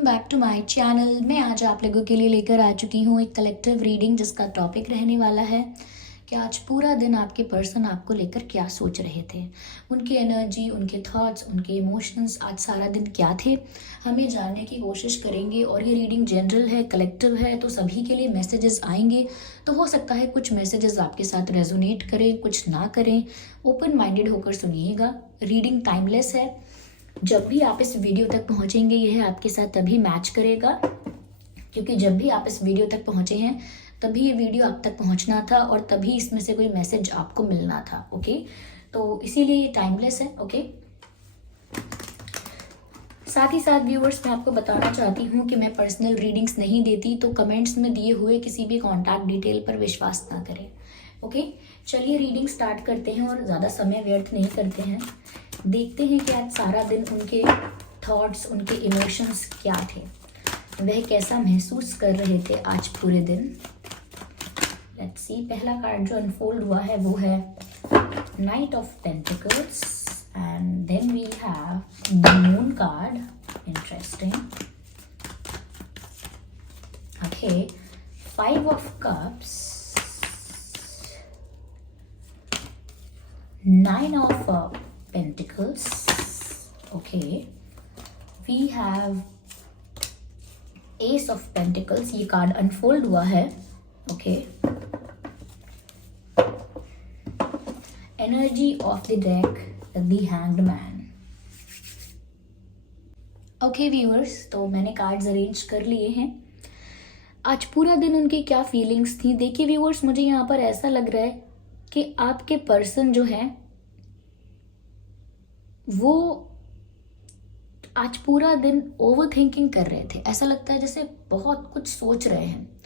Welcome back to my channel. मैं आज आप लोगों के लिए लेकर आ चुकी हूँ एक कलेक्टिव रीडिंग जिसका टॉपिक रहने वाला है कि आज पूरा दिन आपके पर्सन आपको लेकर क्या सोच रहे थे, उनकी एनर्जी, उनके थॉट्स, उनके इमोशंस आज सारा दिन क्या थे, हमें जानने की कोशिश करेंगे। और ये रीडिंग जनरल है, कलेक्टिव है, तो सभी के लिए मैसेजेस आएंगे। तो हो सकता है कुछ मैसेजेस आपके साथ रेजोनेट करें, कुछ ना करें। ओपन माइंडेड होकर सुनिएगा। रीडिंग टाइमलेस है। जब भी आप इस वीडियो तक पहुंचेंगे यह आपके साथ तभी मैच करेगा, क्योंकि जब भी आप इस वीडियो तक पहुंचे हैं तभी ये वीडियो आप तक पहुंचना था और तभी इसमें से कोई मैसेज आपको मिलना था। ओके, तो इसीलिए ये टाइमलेस है। ओके, साथ ही साथ व्यूअर्स मैं आपको बताना चाहती हूँ कि मैं पर्सनल रीडिंग्स नहीं देती, तो कमेंट्स में दिए हुए किसी भी कॉन्टैक्ट डिटेल पर विश्वास ना करें। ओके, चलिए रीडिंग स्टार्ट करते हैं और ज़्यादा समय व्यर्थ नहीं करते हैं। देखते हैं कि आज सारा दिन उनके थॉट्स, उनके इमोशंस क्या थे, वह कैसा महसूस कर रहे थे आज पूरे दिन। लेट्स सी, पहला कार्ड जो अनफोल्ड हुआ है वो है knight of pentacles and then we have the moon card. Interesting. Okay, 5 of cups, 9 of Pentacles. Okay, we have Ace of Pentacles. ये कार्ड अनफोल्ड हुआ है। Okay, energy of the deck, the hanged man. Okay viewers, तो मैंने cards arrange कर लिए हैं। आज पूरा दिन उनकी क्या फीलिंग्स थी। देखिए व्यूअर्स, मुझे यहाँ पर ऐसा लग रहा है कि आपके पर्सन जो है वो आज पूरा दिन ओवर थिंकिंग कर रहे थे। ऐसा लगता है जैसे बहुत कुछ सोच रहे हैं।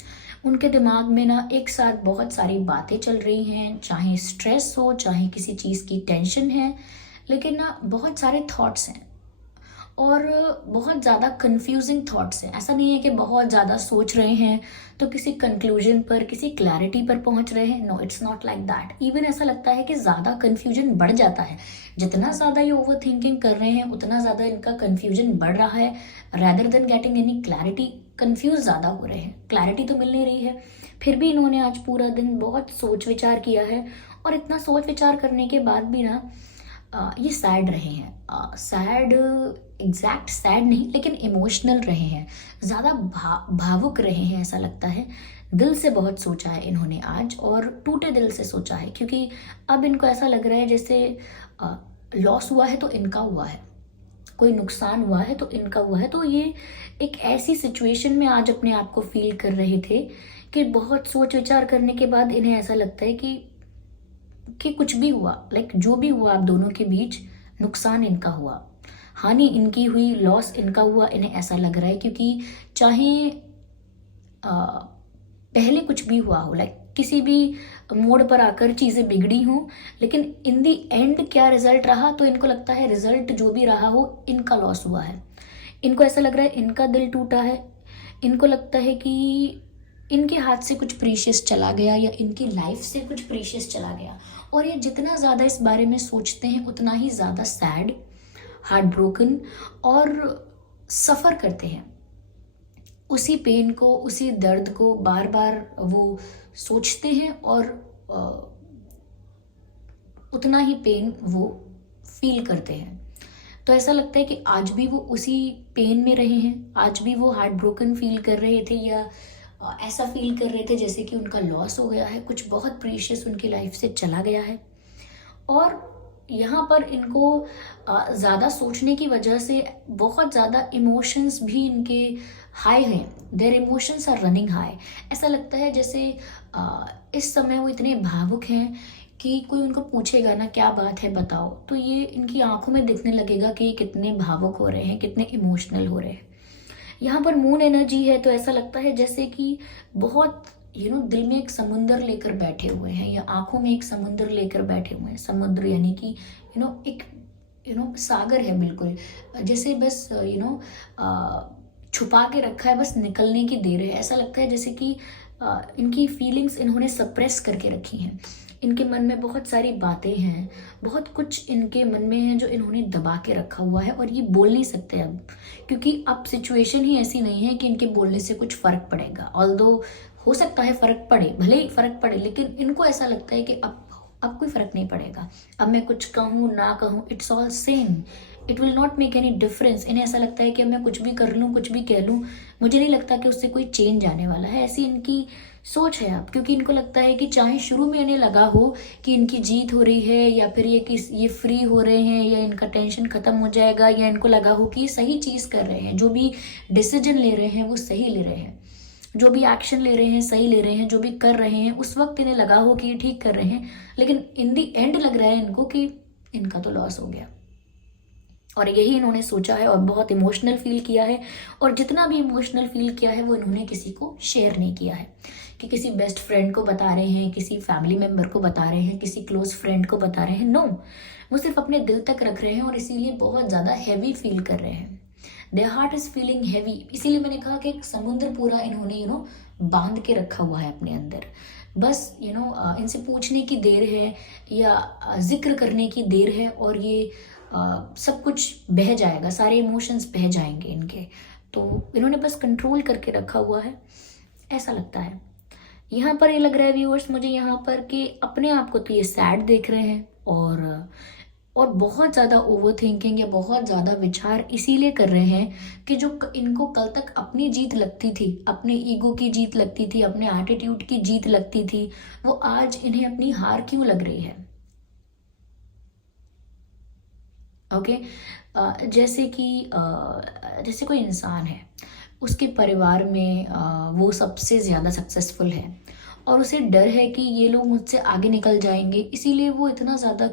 उनके दिमाग में ना एक साथ बहुत सारी बातें चल रही हैं, चाहे स्ट्रेस हो, चाहे किसी चीज़ की टेंशन है, लेकिन ना बहुत सारे थॉट्स हैं और बहुत ज़्यादा कंफ्यूजिंग थॉट्स हैं। ऐसा नहीं है कि बहुत ज़्यादा सोच रहे हैं तो किसी कंक्लूजन पर, किसी क्लैरिटी पर पहुंच रहे हैं। No, it's not like that. Even ऐसा लगता है कि ज़्यादा कंफ्यूजन बढ़ जाता है। जितना ज़्यादा ये ओवर थिंकिंग कर रहे हैं उतना ज़्यादा इनका कंफ्यूजन बढ़ रहा है। Rather than getting any clarity, confuse ज़्यादा हो रहे हैं। क्लैरिटी तो मिल नहीं रही है। फिर भी इन्होंने आज पूरा दिन बहुत सोच विचार किया है और इतना सोच विचार करने के बाद भी ना ये सैड रहे हैं। सैड, एग्जैक्ट सैड नहीं, लेकिन इमोशनल रहे हैं, ज़्यादा भावुक रहे हैं। ऐसा लगता है दिल से बहुत सोचा है इन्होंने आज, और टूटे दिल से सोचा है, क्योंकि अब इनको ऐसा लग रहा है जैसे लॉस हुआ है तो इनका हुआ है, कोई नुकसान हुआ है तो इनका हुआ है। तो ये एक ऐसी सिचुएशन में आज अपने आप को फील कर रहे थे कि बहुत सोच विचार करने के बाद इन्हें ऐसा लगता है कि कुछ भी हुआ, लाइक जो भी हुआ आप दोनों के बीच, नुकसान इनका हुआ, हानि इनकी हुई, लॉस इनका हुआ। इन्हें ऐसा लग रहा है क्योंकि चाहे पहले कुछ भी हुआ हो, लाइक किसी भी मोड़ पर आकर चीज़ें बिगड़ी हों, लेकिन इन दी एंड क्या रिजल्ट रहा, तो इनको लगता है रिजल्ट जो भी रहा हो इनका लॉस हुआ है। इनको ऐसा लग रहा है इनका दिल टूटा है। इनको लगता है कि इनके हाथ से कुछ प्रीशियस चला गया या इनकी लाइफ से कुछ प्रीशियस चला गया। और ये जितना ज़्यादा इस बारे में सोचते हैं उतना ही ज़्यादा सैड, हार्ट ब्रोकन और सफ़र करते हैं। उसी पेन को, उसी दर्द को बार बार वो सोचते हैं और उतना ही पेन वो फील करते हैं। तो ऐसा लगता है कि आज भी वो उसी पेन में रहे हैं, आज भी वो हार्ट ब्रोकन फील कर रहे थे, या ऐसा फील कर रहे थे जैसे कि उनका लॉस हो गया है, कुछ बहुत प्रीशियस उनकी लाइफ से चला गया है। और यहाँ पर इनको ज़्यादा सोचने की वजह से बहुत ज़्यादा इमोशंस भी इनके हाई हैं। Their emotions are running high. ऐसा लगता है जैसे इस समय वो इतने भावुक हैं कि कोई उनको पूछेगा ना क्या बात है बताओ, तो ये इनकी आंखों में दिखने लगेगा कि ये कितने भावुक हो रहे हैं, कितने इमोशनल हो रहे हैं। यहाँ पर मून एनर्जी है, तो ऐसा लगता है जैसे कि बहुत दिल में एक समुंदर लेकर बैठे हुए हैं, या आंखों में एक समुंदर लेकर बैठे हुए हैं। समुद्र यानी कि एक सागर है, बिल्कुल जैसे बस छुपा के रखा है, बस निकलने की देर है। ऐसा लगता है जैसे कि इनकी फीलिंग्स इन्होंने सप्रेस करके रखी हैं। इनके मन में बहुत सारी बातें हैं, बहुत कुछ इनके मन में है जो इन्होंने दबा के रखा हुआ है और ये बोल नहीं सकते अब, क्योंकि अब सिचुएशन ही ऐसी नहीं है कि इनके बोलने से कुछ फ़र्क पड़ेगा। ऑल्दो हो सकता है फ़र्क पड़े, भले ही फ़र्क पड़े, लेकिन इनको ऐसा लगता है कि अब कोई फ़र्क नहीं पड़ेगा। अब मैं कुछ कहूँ ना कहूँ, it's all same, it will not make any difference. इन्हें ऐसा लगता है कि अब मैं कुछ भी कर लूँ, कुछ भी कह लूँ, मुझे नहीं लगता कि उससे कोई चेंज आने वाला है। ऐसी इनकी सोच है अब, क्योंकि इनको लगता है कि चाहे शुरू में इन्हें लगा हो कि इनकी जीत हो रही है, या फिर ये फ्री हो रहे हैं, या इनका टेंशन खत्म हो जाएगा, या इनको लगा हो कि ये सही चीज़ कर रहे हैं, जो भी डिसीजन ले रहे हैं वो सही ले रहे हैं, जो भी एक्शन ले रहे हैं सही ले रहे हैं, जो भी कर रहे हैं उस वक्त इन्हें लगा हो कि ये ठीक कर रहे हैं, लेकिन इन दी एंड लग रहा है इनको कि इनका तो लॉस हो गया। और यही इन्होंने सोचा है और बहुत इमोशनल फील किया है, और जितना भी इमोशनल फील किया है वो इन्होंने किसी को शेयर नहीं किया है, कि किसी बेस्ट फ्रेंड को बता रहे हैं, किसी फैमिली मेम्बर को बता रहे हैं, किसी क्लोज फ्रेंड को बता रहे हैं। नो, वो सिर्फ अपने दिल तक रख रहे हैं, और इसीलिए बहुत ज़्यादा हैवी फील कर रहे हैं। Their heart is feeling heavy. इसीलिए मैंने कहा कि एक समुद्र पूरा इन्होंने बांध के रखा हुआ है अपने अंदर। बस इनसे पूछने की देर है, या जिक्र करने की देर है, और ये सब कुछ बह जाएगा, सारे इमोशंस बह जाएंगे इनके। तो इन्होंने बस कंट्रोल करके रखा हुआ है, ऐसा लगता है। यहाँ पर ये लग रहा है व्यूअर्स मुझे यहाँ पर कि अपने आप को तो ये सैड देख रहे हैं, और बहुत ज़्यादा ओवर थिंकिंग या बहुत ज़्यादा विचार इसीलिए कर रहे हैं कि जो इनको कल तक अपनी जीत लगती थी, अपने ईगो की जीत लगती थी, अपने एटीट्यूड की जीत लगती थी, वो आज इन्हें अपनी हार क्यों लग रही है। ओके, जैसे कोई इंसान है, उसके परिवार में वो सबसे ज़्यादा सक्सेसफुल है, और उसे डर है कि ये लोग मुझसे आगे निकल जाएंगे, इसीलिए वो इतना ज़्यादा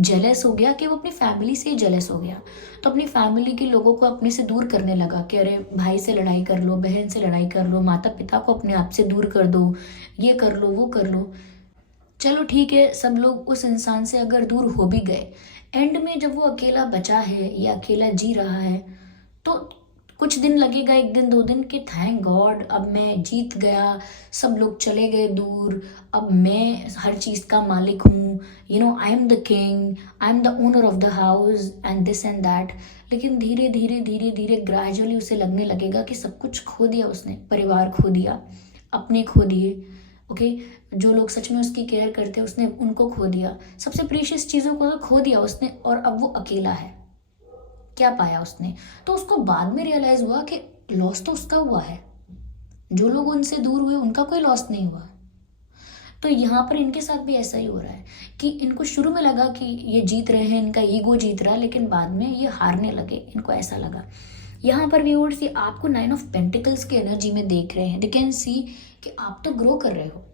जेलस हो गया कि वो अपनी फैमिली से ही जेलस हो गया। तो अपनी फैमिली के लोगों को अपने से दूर करने लगा कि अरे भाई से लड़ाई कर लो, बहन से लड़ाई कर लो, माता पिता को अपने आप से दूर कर दो, ये कर लो वो कर लो। चलो ठीक है, सब लोग उस इंसान से अगर दूर हो भी गए, एंड में जब वो अकेला बचा है या अकेला जी रहा है, तो कुछ दिन लगेगा, 1 दिन 2 दिन, कि थैंक गॉड अब मैं जीत गया, सब लोग चले गए दूर, अब मैं हर चीज़ का मालिक हूँ, I am the king, I am the owner of the house and this and that. लेकिन धीरे धीरे धीरे धीरे ग्रेजुअली उसे लगने लगेगा कि सब कुछ खो दिया उसने, परिवार खो दिया, अपने खो दिए, ओके, जो लोग सच में उसकी केयर करते हैं उसने उनको खो दिया, सबसे प्रीशियस चीज़ों को तो खो दिया उसने, और अब वो अकेला है। क्या पाया उसने? तो उसको बाद में रियलाइज हुआ कि लॉस तो उसका हुआ है, जो लोग उनसे दूर हुए उनका कोई लॉस नहीं हुआ। तो यहाँ पर इनके साथ भी ऐसा ही हो रहा है कि इनको शुरू में लगा कि ये जीत रहे हैं, इनका ईगो जीत रहा है, लेकिन बाद में ये हारने लगे, इनको ऐसा लगा। यहाँ पर व्यूअर्स ये आपको 9 ऑफ पेंटिकल्स की एनर्जी में देख रहे हैं। दे कैन सी कि आप तो ग्रो कर रहे हो,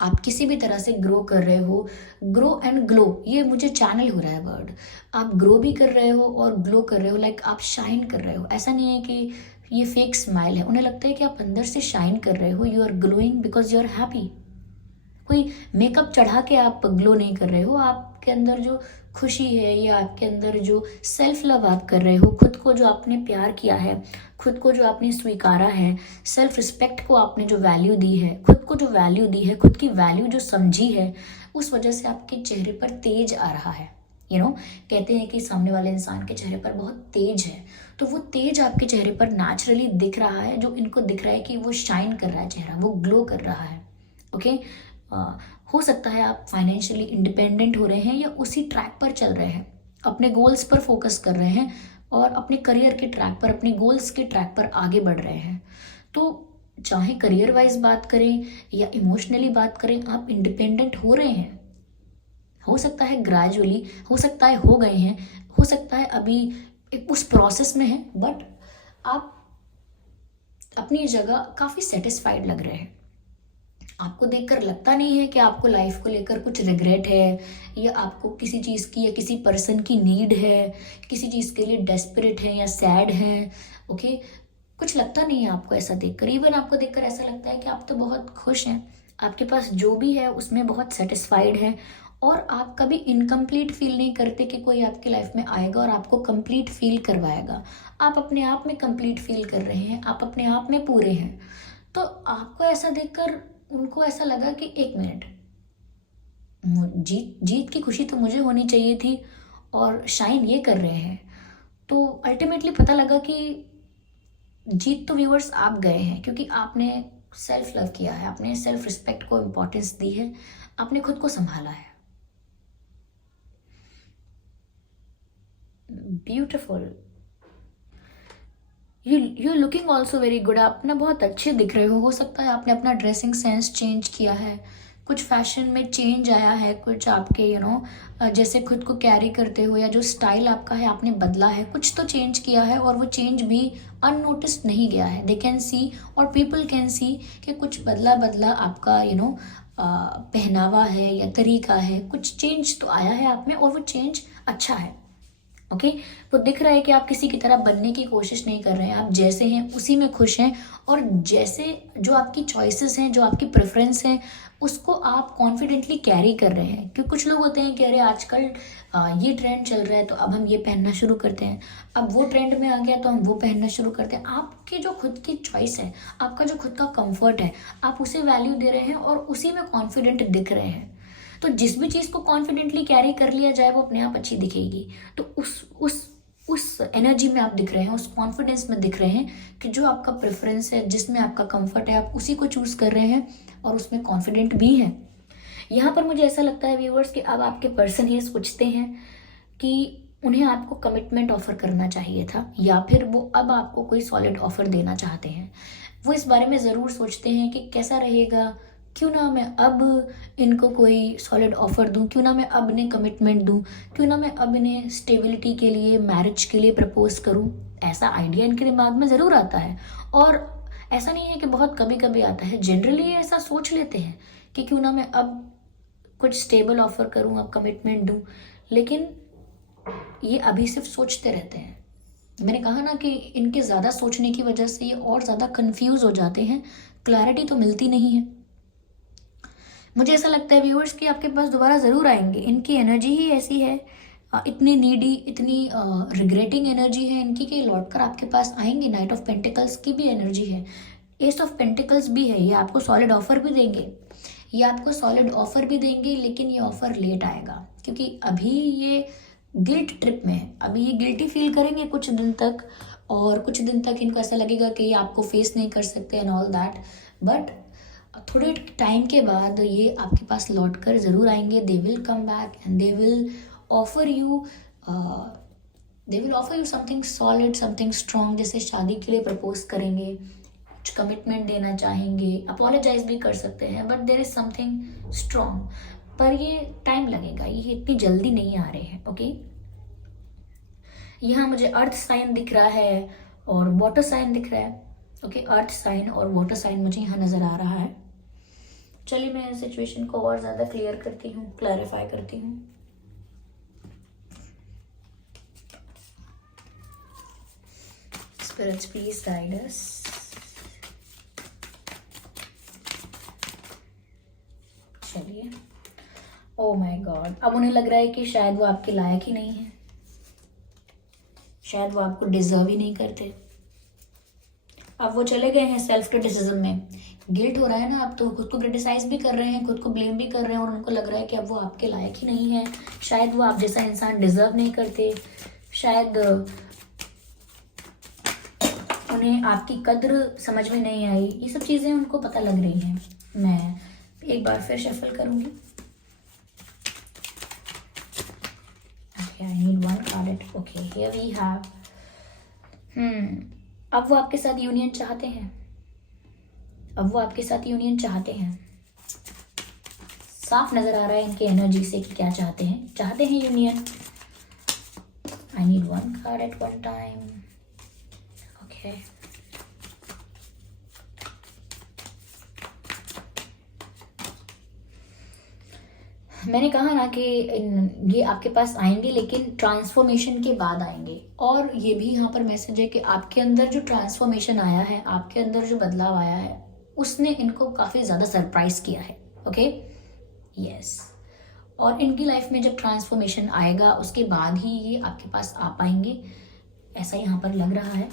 आप किसी भी तरह से ग्रो कर रहे हो। ग्रो एंड ग्लो, ये मुझे चैनल हो रहा है वर्ड। आप ग्रो भी कर रहे हो और ग्लो कर रहे हो, लाइक आप शाइन कर रहे हो। ऐसा नहीं है कि ये फेक स्माइल है, उन्हें लगता है कि आप अंदर से शाइन कर रहे हो, you are glowing because you are happy. कोई मेकअप चढ़ा के आप ग्लो नहीं कर रहे हो, आपके अंदर जो खुशी है, या आपके अंदर जो सेल्फ लव आप कर रहे हो, खुद को जो आपने प्यार किया है, खुद को जो आपने स्वीकारा है, सेल्फ रिस्पेक्ट को आपने जो वैल्यू दी है, खुद को जो वैल्यू दी है, खुद की वैल्यू जो समझी है, उस वजह से आपके चेहरे पर तेज आ रहा है। कहते हैं कि सामने वाले इंसान के चेहरे पर बहुत तेज है, तो वो तेज आपके चेहरे पर नेचुरली दिख रहा है, जो इनको दिख रहा है कि वो शाइन कर रहा है चेहरा, वो ग्लो कर रहा है। ओके, हो सकता है आप फाइनेंशियली इंडिपेंडेंट हो रहे हैं, या उसी ट्रैक पर चल रहे हैं, अपने गोल्स पर फोकस कर रहे हैं, और अपने करियर के ट्रैक पर, अपने गोल्स के ट्रैक पर आगे बढ़ रहे हैं। तो चाहे करियर वाइज बात करें या इमोशनली बात करें, आप इंडिपेंडेंट हो रहे हैं। हो सकता है ग्रेजुअली, हो सकता है हो गए हैं, हो सकता है अभी उस प्रोसेस में है, बट आप अपनी जगह काफ़ी सेटिस्फाइड लग रहे हैं। आपको देखकर लगता नहीं है कि आपको लाइफ को लेकर कुछ रिग्रेट है, या आपको किसी चीज़ की या किसी पर्सन की नीड है, किसी चीज़ के लिए डेस्परेट है या सैड है। ओके, कुछ लगता नहीं है आपको ऐसा देखकर। इवन आपको देखकर ऐसा लगता है कि आप तो बहुत खुश हैं, आपके पास जो भी है उसमें बहुत सेटिस्फाइड है, और आप कभी इनकम्प्लीट फील नहीं करते कि कोई आपकी लाइफ में आएगा और आपको कंप्लीट फील करवाएगा। आप अपने आप में कंप्लीट फील कर रहे हैं, आप अपने आप में पूरे हैं। तो आपको ऐसा देखकर उनको ऐसा लगा कि 1 मिनट, जीत जीत की खुशी तो मुझे होनी चाहिए थी और शाइन ये कर रहे हैं। तो अल्टीमेटली पता लगा कि जीत तो व्यूअर्स आप गए हैं, क्योंकि आपने सेल्फ लव किया है, आपने सेल्फ रिस्पेक्ट को इम्पोर्टेंस दी है, आपने खुद को संभाला है। Beautiful. You looking also very good. आप ना बहुत अच्छे दिख रहे हो सकता है आपने अपना ड्रेसिंग सेंस चेंज किया है, कुछ फैशन में चेंज आया है, कुछ आपके जैसे खुद को कैरी करते हो या जो स्टाइल आपका है आपने बदला है, कुछ तो चेंज किया है और वो चेंज भी अननोटिस्ड नहीं गया है। दे कैन सी और पीपल कैन सी कि कुछ बदला बदला आपका पहनावा है या तरीका है, कुछ चेंज तो आया है आप में और वो चेंज अच्छा है। ओके वो दिख रहा है कि आप किसी की तरह बनने की कोशिश नहीं कर रहे हैं, आप जैसे हैं उसी में खुश हैं, और जैसे जो आपकी चॉइसेस हैं, जो आपकी प्रेफरेंस हैं, उसको आप कॉन्फिडेंटली कैरी कर रहे हैं। क्योंकि कुछ लोग होते हैं कि अरे आजकल ये ट्रेंड चल रहा है तो अब हम ये पहनना शुरू करते हैं, अब वो ट्रेंड में आ गया तो हम वो पहनना शुरू करते हैं। आपकी जो खुद की चॉइस है, आपका जो खुद का कंफर्ट है, आप उसे वैल्यू दे रहे हैं और उसी में कॉन्फिडेंट दिख रहे हैं। तो जिस भी चीज़ को कॉन्फिडेंटली कैरी कर लिया जाए वो अपने आप अच्छी दिखेगी। तो उस एनर्जी में आप दिख रहे हैं, उस कॉन्फिडेंस में दिख रहे हैं कि जो आपका प्रेफरेंस है, जिसमें आपका कंफर्ट है, आप उसी को चूज कर रहे हैं और उसमें कॉन्फिडेंट भी हैं। यहाँ पर मुझे ऐसा लगता है व्यूअर्स कि अब आपके पर्सन ये सोचते हैं कि उन्हें आपको कमिटमेंट ऑफर करना चाहिए था, या फिर वो अब आपको कोई सॉलिड ऑफर देना चाहते हैं। वो इस बारे में ज़रूर सोचते हैं कि कैसा रहेगा, क्यों ना मैं अब इनको कोई सॉलिड ऑफर दूं, क्यों ना मैं अब इन्हें कमिटमेंट दूं, क्यों ना मैं अब इन्हें स्टेबिलिटी के लिए, मैरिज के लिए प्रपोज करूं। ऐसा आइडिया इनके दिमाग में ज़रूर आता है, और ऐसा नहीं है कि बहुत कभी कभी आता है, जनरली ये ऐसा सोच लेते हैं कि क्यों ना मैं अब कुछ स्टेबल ऑफर करूं, अब कमिटमेंट दूं। लेकिन ये अभी सिर्फ सोचते रहते हैं। मैंने कहा ना कि इनके ज़्यादा सोचने की वजह से ये और ज़्यादा कंफ्यूज हो जाते हैं, क्लैरिटी तो मिलती नहीं है। मुझे ऐसा लगता है व्यूअर्स कि आपके पास दोबारा ज़रूर आएंगे, इनकी एनर्जी ही ऐसी है, इतनी नीडी, इतनी रिग्रेटिंग एनर्जी है इनकी कि लौट कर आपके पास आएंगे। नाइट ऑफ पेंटिकल्स की भी एनर्जी है, एस ऑफ पेंटिकल्स भी है। ये आपको सॉलिड ऑफर भी देंगे, लेकिन ये ऑफर लेट आएगा, क्योंकि अभी ये गिल्ट ट्रिप में है। अभी ये गिल्टी फील करेंगे कुछ दिन तक, और कुछ दिन तक इनको ऐसा लगेगा कि ये आपको फेस नहीं कर सकते एंड ऑल दैट। बट थोड़े टाइम के बाद ये आपके पास लौट कर ज़रूर आएंगे। They will come back and they will offer you something solid, something strong. जैसे शादी के लिए प्रपोज करेंगे, कुछ कमिटमेंट देना चाहेंगे, अपोलोजाइज भी कर सकते हैं, but there is something strong. पर ये टाइम लगेगा, ये इतनी जल्दी नहीं आ रहे हैं। ओके यहाँ मुझे अर्थ साइन दिख रहा है और वाटर साइन दिख रहा है। ओके अर्थ साइन और वाटर साइन मुझे यहाँ नज़र आ रहा है। चलिए मैं सिचुएशन को और ज़्यादा क्लियर करती हूँ, क्लैरिफाई करती हूँ। Spirits please guide us. चलिए ओ माय गॉड, अब उन्हें लग रहा है कि शायद वो आपके लायक ही नहीं है, शायद वो आपको डिजर्व ही नहीं करते। अब वो चले गए हैं सेल्फ क्रिटिसिज्म में। गिल्ट हो रहा है ना, अब तो खुद को क्रिटिसाइज भी कर रहे हैं, खुद को ब्लेम भी कर रहे हैं, और उनको लग रहा है कि अब वो आपके लायक ही नहीं है, शायद वो आप जैसा इंसान डिजर्व नहीं करते, शायद उन्हें आपकी कद्र समझ में नहीं आई। ये सब चीज़ें उनको पता लग रही हैं। मैं एक बार फिर शफल करूंगी। I need one card. Okay, here we have. अब वो आपके साथ यूनियन चाहते हैं, अब वो आपके साथ यूनियन चाहते हैं। साफ नजर आ रहा है इनके एनर्जी से कि क्या चाहते हैं, चाहते हैं union. I need one card at one time. Okay. मैंने कहा ना कि ये आपके पास आएंगे, लेकिन ट्रांसफॉर्मेशन के बाद आएंगे। और ये भी यहाँ पर मैसेज है कि आपके अंदर जो ट्रांसफॉर्मेशन आया है, आपके अंदर जो बदलाव आया है, उसने इनको काफ़ी ज़्यादा सरप्राइज किया है। Okay yes. और इनकी लाइफ में जब ट्रांसफॉर्मेशन आएगा उसके बाद ही ये आपके पास आ पाएंगे, ऐसा यहाँ पर लग रहा है।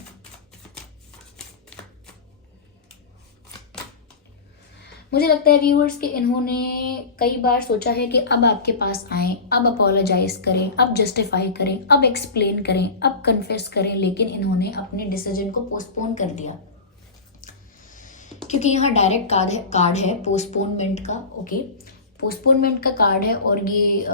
मुझे लगता है व्यूअर्स कि इन्होंने कई बार सोचा है कि अब आपके पास आएँ, अब अपोलोजाइज करें, अब जस्टिफाई करें, अब एक्सप्लेन करें, अब कन्फेस करें, लेकिन इन्होंने अपने डिसीजन को पोस्टपोन कर दिया, क्योंकि यहाँ डायरेक्ट कार्ड है पोस्टपोनमेंट का। ओके, पोस्टपोनमेंट का कार्ड है और ये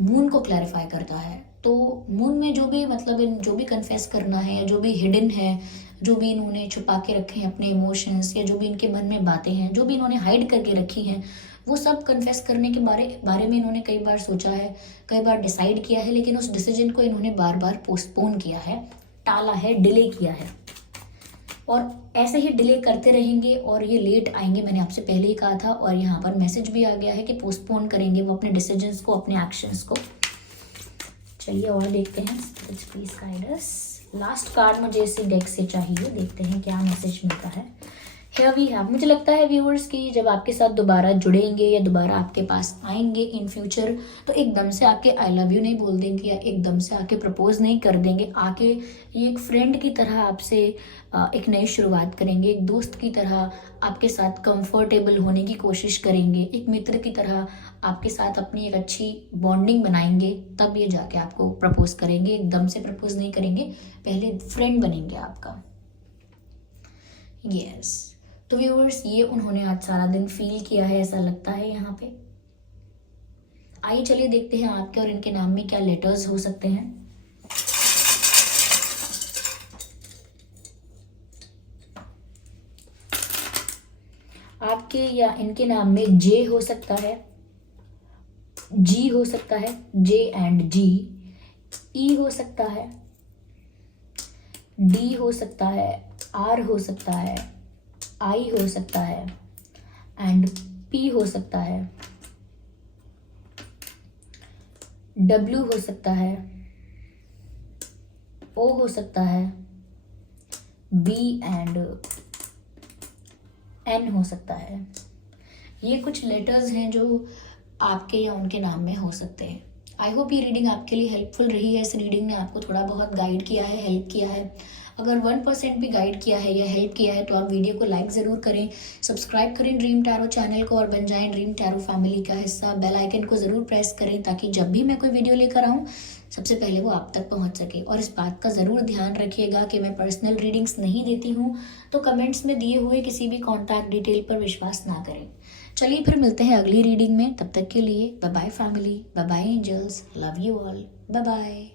मून को क्लैरिफाई करता है। तो मून में जो भी मतलब जो भी कन्फेस करना है, जो भी हिडन है, जो भी इन्होंने छुपा के रखे हैं अपने इमोशंस, या जो भी इनके मन में बातें हैं, जो भी इन्होंने हाइड करके रखी हैं, वो सब कन्फेस करने के बारे में इन्होंने कई बार सोचा है, कई बार डिसाइड किया है, लेकिन उस डिसीजन को इन्होंने बार बार पोस्टपोन किया है, टाला है, डिले किया है, और ऐसे ही डिले करते रहेंगे और ये लेट आएंगे। मैंने आपसे पहले ही कहा था, और यहाँ पर मैसेज भी आ गया है कि पोस्टपोन करेंगे वो अपने डिसीजंस को, अपने एक्शंस को। चलिए और देखते हैं, please guide us. Last card मुझे इसी डेक से चाहिए, देखते हैं क्या मैसेज मिलता है। Here we have, मुझे लगता है व्यूअर्स कि जब आपके साथ दोबारा जुड़ेंगे या दोबारा आपके पास आएंगे इन फ्यूचर, तो एकदम से आपके आई लव यू नहीं बोल देंगे, या एकदम से आके प्रपोज नहीं कर देंगे। आके ये एक फ्रेंड की तरह आपसे एक नई शुरुआत करेंगे, एक दोस्त की तरह आपके साथ कंफर्टेबल होने की कोशिश करेंगे, एक मित्र की तरह आपके साथ अपनी एक अच्छी बॉन्डिंग बनाएंगे, तब ये जाके आपको प्रपोज करेंगे। एकदम से प्रपोज नहीं करेंगे, पहले फ्रेंड बनेंगे आपका। यस, तो व्यूअर्स ये उन्होंने आज सारा दिन फील किया है, ऐसा लगता है यहाँ पे। आइए चलिए देखते हैं आपके और इनके नाम में क्या लेटर्स हो सकते हैं। आपके या इनके नाम में जे हो सकता है, जी हो सकता है, जे एंड जी, ई हो सकता है, डी हो सकता है, आर हो सकता है, आई हो सकता है, एंड पी हो सकता है, डब्ल्यू हो सकता है, ओ हो सकता है, बी एंड एन हो सकता है। ये कुछ लेटर्स हैं जो आपके या उनके नाम में हो सकते हैं। आई होप ये रीडिंग आपके लिए हेल्पफुल रही है। इस रीडिंग ने आपको थोड़ा बहुत गाइड किया है, हेल्प किया है। अगर 1% भी गाइड किया है या हेल्प किया है तो आप वीडियो को लाइक ज़रूर करें, सब्सक्राइब करें ड्रीम टैरो चैनल को और बन जाएं ड्रीम टैरो फैमिली का हिस्सा। बेल आइकन को ज़रूर प्रेस करें ताकि जब भी मैं कोई वीडियो लेकर आऊँ सबसे पहले वो आप तक पहुँच सके। और इस बात का ज़रूर ध्यान रखिएगा कि मैं पर्सनल रीडिंग्स नहीं देती हूँ, तो कमेंट्स में दिए हुए किसी भी कॉन्टैक्ट डिटेल पर विश्वास ना करें। चलिए फिर मिलते हैं अगली रीडिंग में, तब तक के लिए bye bye family, bye bye angels, love you all, bye bye.